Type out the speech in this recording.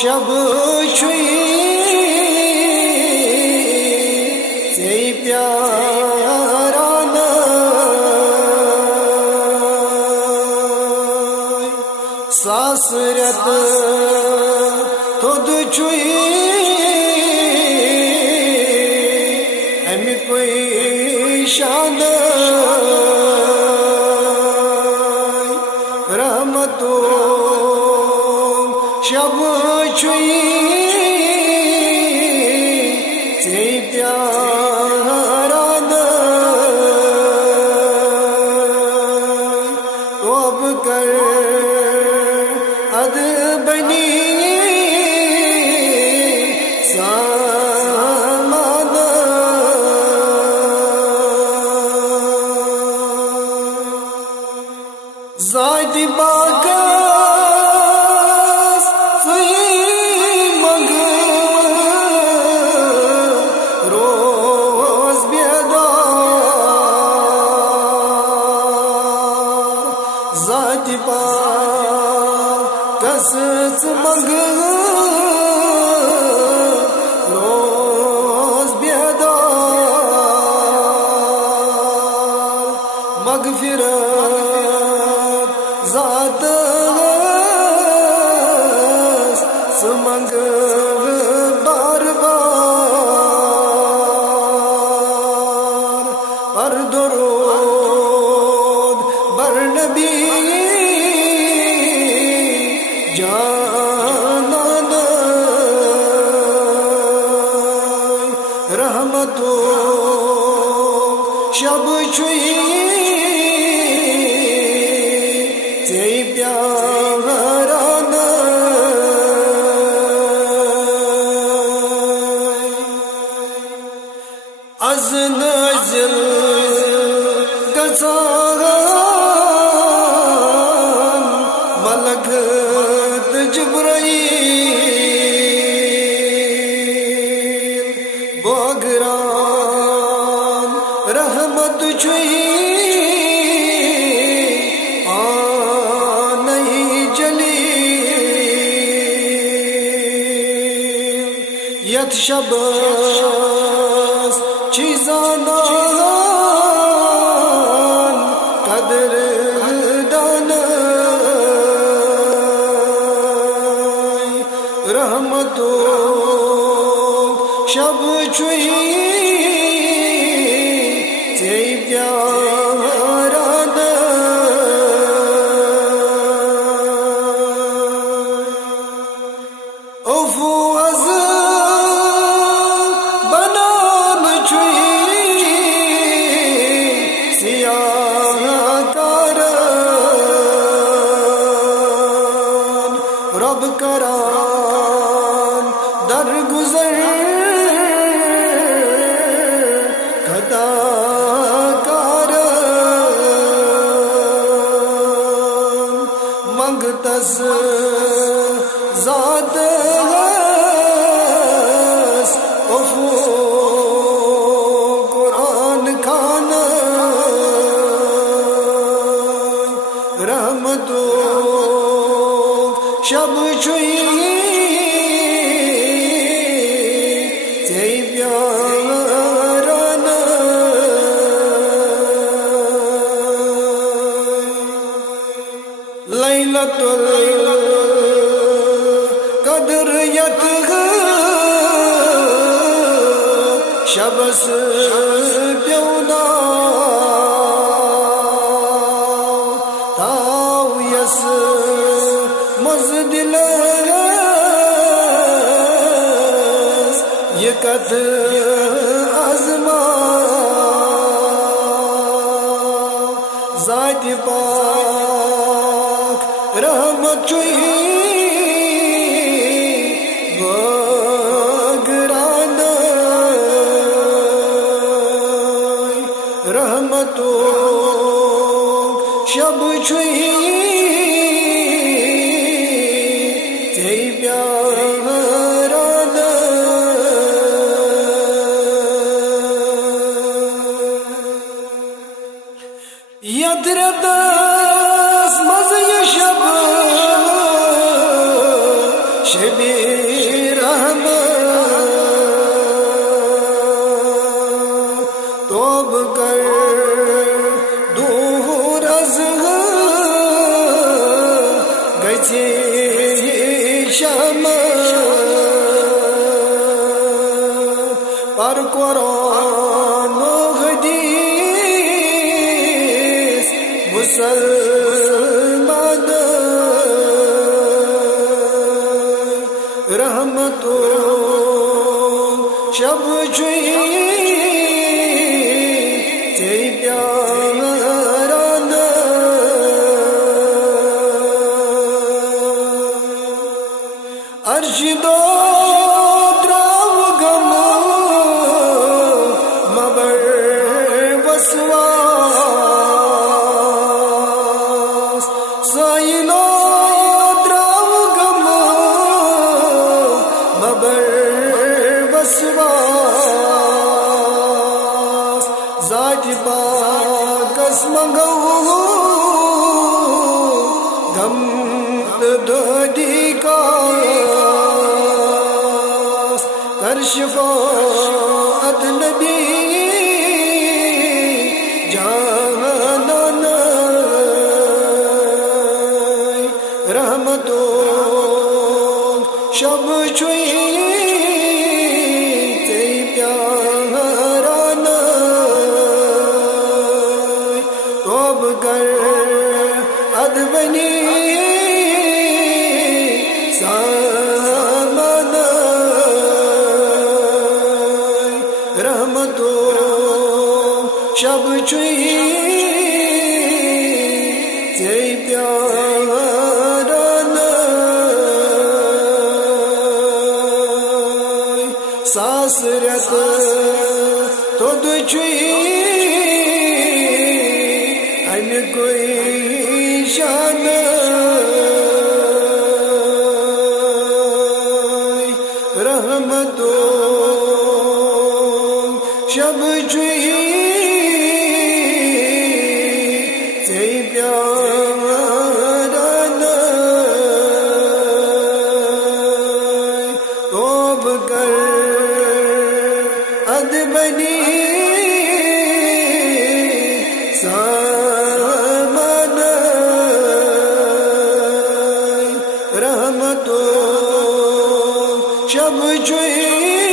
شب چھوئی سے پیارانہ ساسرت تھود چھوئی ہم کوئی شان رحمتو شب چھوئی سے پیارانہ تو اب کر اد بنی سامان زائد باکس سوئی مگ روز بیدار زائد باکس مگ روز بیدار مغفرت ذات سمنگ بار بار پر درود بر نبی جانان رحمتو شب چھوئی سے پیارانہ از نزل گزان ملکت جبرائیل باگران رحمت چھوئی یت شبس چیزانان قدر دانائی رحمتو شب چھوئی سے پیارانہ افو از رب کران در گزر خطا کاران منگتس ذات ہست افو قرآن کھانا رحمتو شب چھوئی سے پیارانہ لیلۃ القدر یت شبس پیونا تاو یس مزدل یکت ازما ذات پاک رحمت چھوئی باگرانہ رحمتو شب چھوئی سے پیارانہ یدردس مزی شب شبی مسلمان رحمتو شب چوئی تے پیاران عرش دو دراو غم مبر وسواس سائلو دراو غم مبر وسواس ذات پاکس منگو غم دودی کا کر شفاعت نبی جانان رحمتو شب چوئی تے پیاران توب کر ادبنی سامان رحمتو شب چوئی تے پیاران ساسرت تو چوئی ان کوئی شان رحمتو شب چوئی تے پیاران توب کر ادبنی سامان رحمتو شب چوئی